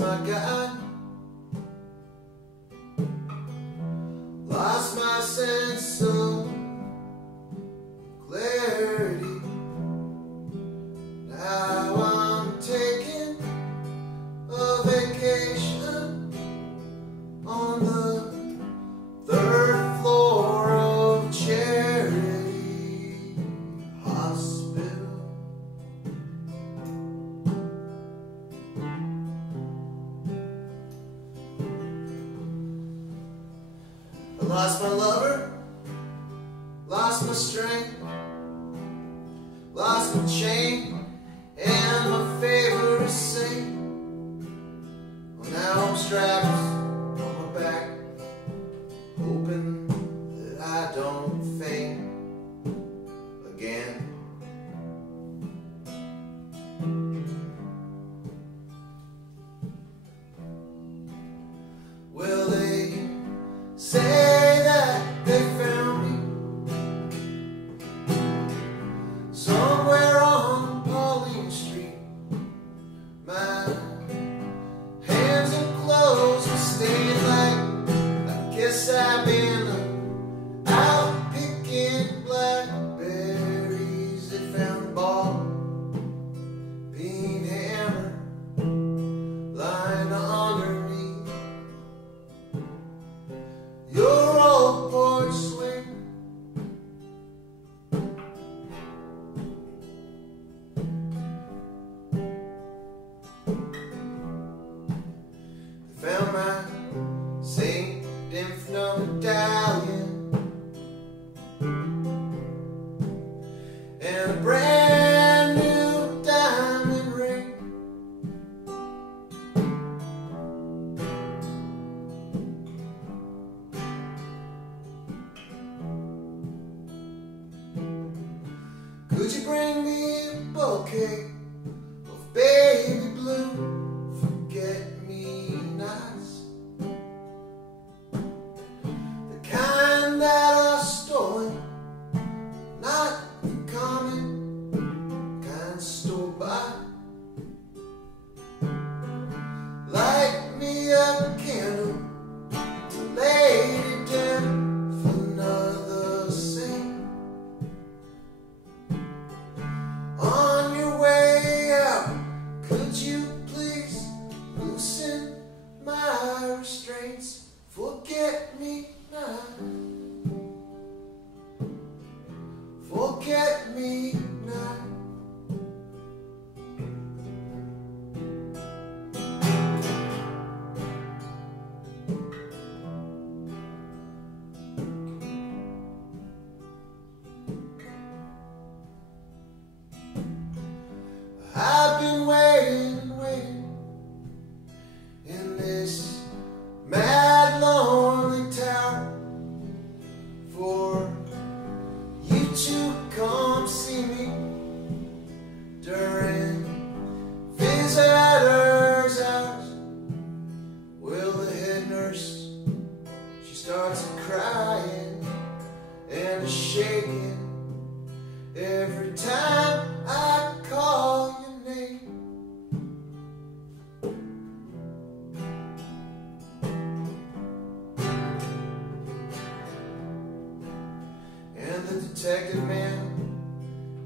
lost my guide, lost my sense of clarity. Now I'm taking a vacation on the third floor of Charity Hospital. I lost my lover, lost my strength, lost my chain and my favorite saint. Well, now I'm strapped on my back, hoping that I don't faint again. Well, they say that they found me somewhere on Pauline Street. My hands and clothes were stained like, I guess I've been out picking blackberries. They found a ball being hammered lying underneath your old porch swing. They found my Saint Nymph medallion and a brand new diamond ring. Could you bring me a bouquet of baby blue forget-me-nots? The kind that are stolen, not the common kind store-bought. Light me a candle to lay it down for another saint. On your way out, could you please loosen my restraints? Forget me not, forget me not. I've been waiting and waiting in this mad lonely tower for you to come see me during visitors' hours. Well, the head nurse, she starts crying and shaking every time I call your name. And the detective man,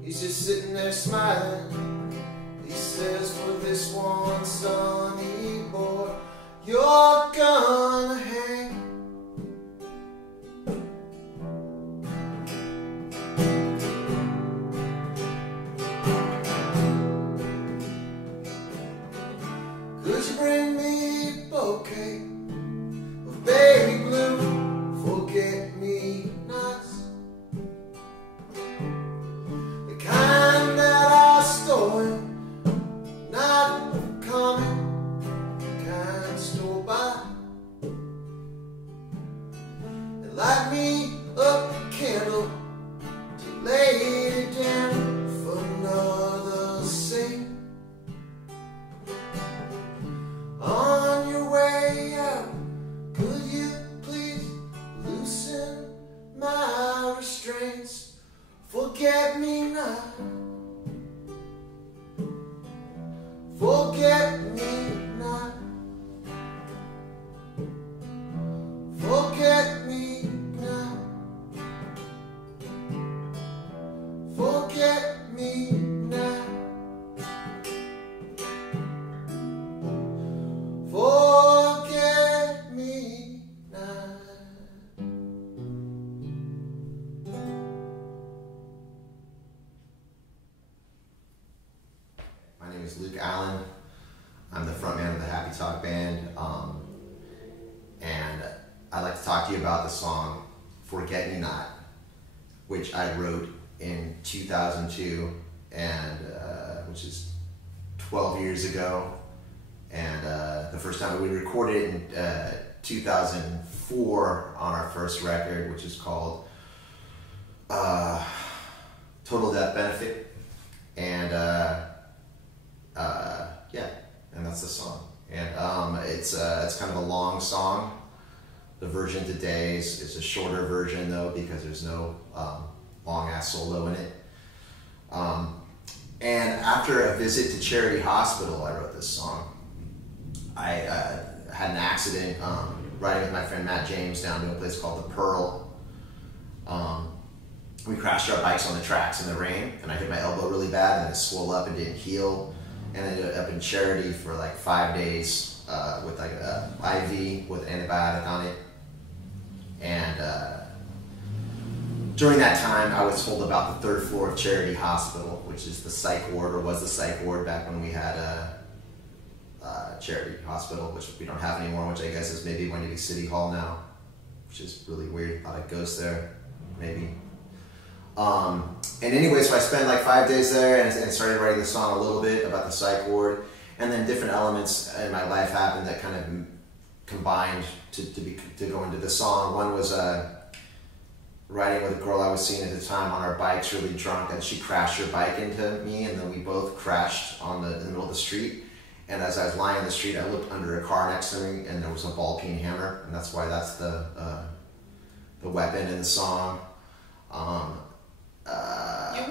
he's just sitting there smiling. He says, for this one sunny boy, you're gonna hang. Could you bring me a bouquet of baby blue forget-me-nots? The kind that are stolen, not common kind store-bought. talk to you about the song Forget Me Not, which I wrote in 2002, and which is 12 years ago. And the first time we recorded it in 2004 on our first record, which is called Total Death Benefit. And yeah, and that's the song. And it's kind of a long song. The version today is a shorter version though, because there's no long ass solo in it. And after a visit to Charity Hospital, I wrote this song. I had an accident riding with my friend Matt James down to a place called the Pearl. We crashed our bikes on the tracks in the rain, and I hit my elbow really bad, and it swelled up and didn't heal. And I ended up in Charity for like 5 days with like an IV with antibiotic on it. And during that time, I was told about the 3rd floor of Charity Hospital, which is the psych ward, or was the psych ward back when we had a Charity Hospital, which we don't have anymore, which I guess is maybe going to be City Hall now, which is really weird. A lot of ghosts there, maybe. And anyway, so I spent like 5 days there and started writing the song a little bit about the psych ward, and then different elements in my life happened that kind of combined to go into the song. One was riding with a girl I was seeing at the time on our bikes, really drunk, and she crashed her bike into me, and then we both crashed in the middle of the street. And as I was lying in the street, I looked under a car next to me, and there was a ball peen hammer, and that's why that's the weapon in the song. You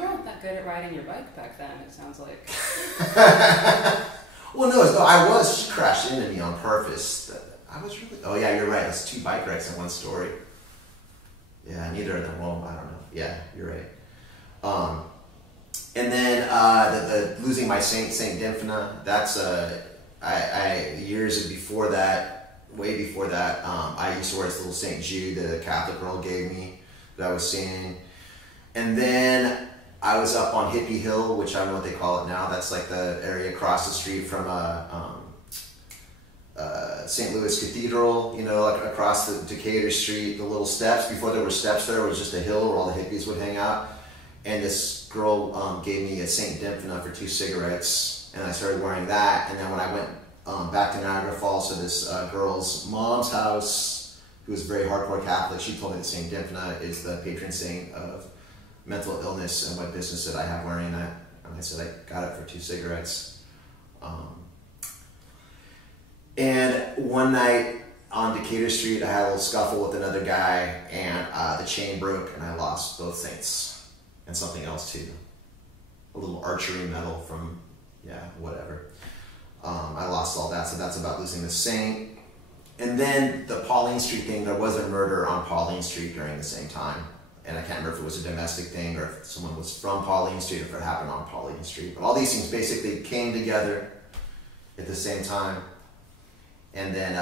weren't that good at riding your bike back then, it sounds like. Well, no, I was. She crashed into me on purpose. I was really... Oh, yeah, you're right. That's 2 bike wrecks in one story. Yeah, neither of them. Well, I don't know. Yeah, you're right. And then the losing my Saint Dymphna, that's years before that, way before that, I used to wear this little St. Jude that a Catholic girl gave me that I was singing. And then I was up on Hippie Hill, which I don't know what they call it now. That's like the area across the street from St. Louis Cathedral, you know, like across the Decatur Street, the little steps. Before there were steps there, it was just a hill where all the hippies would hang out. And this girl gave me a St. Dymphna for 2 cigarettes, and I started wearing that. And then when I went back to Niagara Falls to this girl's mom's house, who was very hardcore Catholic, she told me that St. Dymphna is the patron saint of mental illness and what business did I have wearing that. And I said I got it for 2 cigarettes. And one night on Decatur Street, I had a little scuffle with another guy, and the chain broke, and I lost both saints. And something else too. A little archery medal from, yeah, whatever. I lost all that, so that's about losing the saint. And then the Pauline Street thing, there was a murder on Pauline Street during the same time. And I can't remember if it was a domestic thing or if someone was from Pauline Street or if it happened on Pauline Street. But all these things basically came together at the same time. And then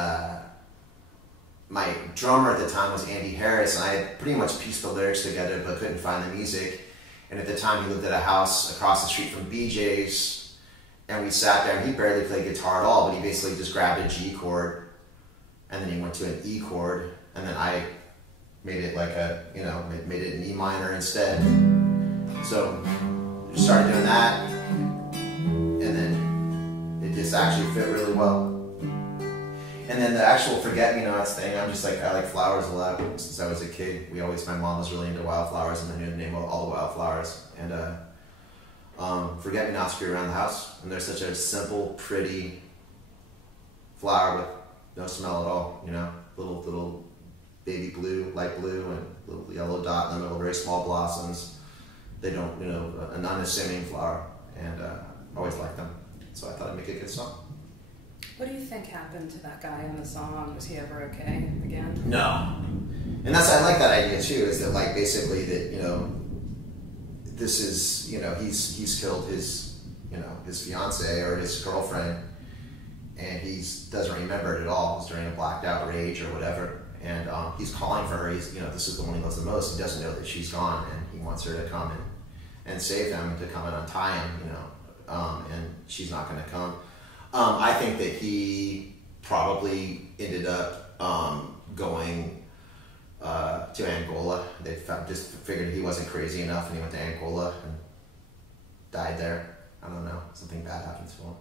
my drummer at the time was Andy Harris, and I had pretty much pieced the lyrics together but couldn't find the music. And at the time, he lived at a house across the street from BJ's, and we sat there, and he barely played guitar at all, but he basically just grabbed a G chord, and then he went to an E chord, and then I made it like a, you know, made it an E minor instead. So we started doing that, and then it just actually fit really well. And then the actual Forget-Me-Nots thing, I'm just like, I like flowers a lot. Since I was a kid, my mom was really into wildflowers, and I knew the name of all the wildflowers. And Forget-Me-Nots grew around the house, and they're such a simple, pretty flower with no smell at all, you know? Little baby blue, light blue, and little yellow dot in the middle, very small blossoms. They don't, you know, an unassuming flower, and I always liked them. So I thought I'd make a good song. What do you think happened to that guy in the song? Was he ever okay again? No. And I like that idea too, is that like basically that, you know, this is, you know, he's killed his, you know, his fiance or his girlfriend, and he doesn't remember it at all. He's during a blacked out rage or whatever. And he's calling for her. He's, you know, this is the one he loves the most. He doesn't know that she's gone, and he wants her to come and save him, to come and untie him, you know, and she's not going to come. I think that he probably ended up going to Angola. They just figured he wasn't crazy enough, and he went to Angola and died there. I don't know. Something bad happened to him.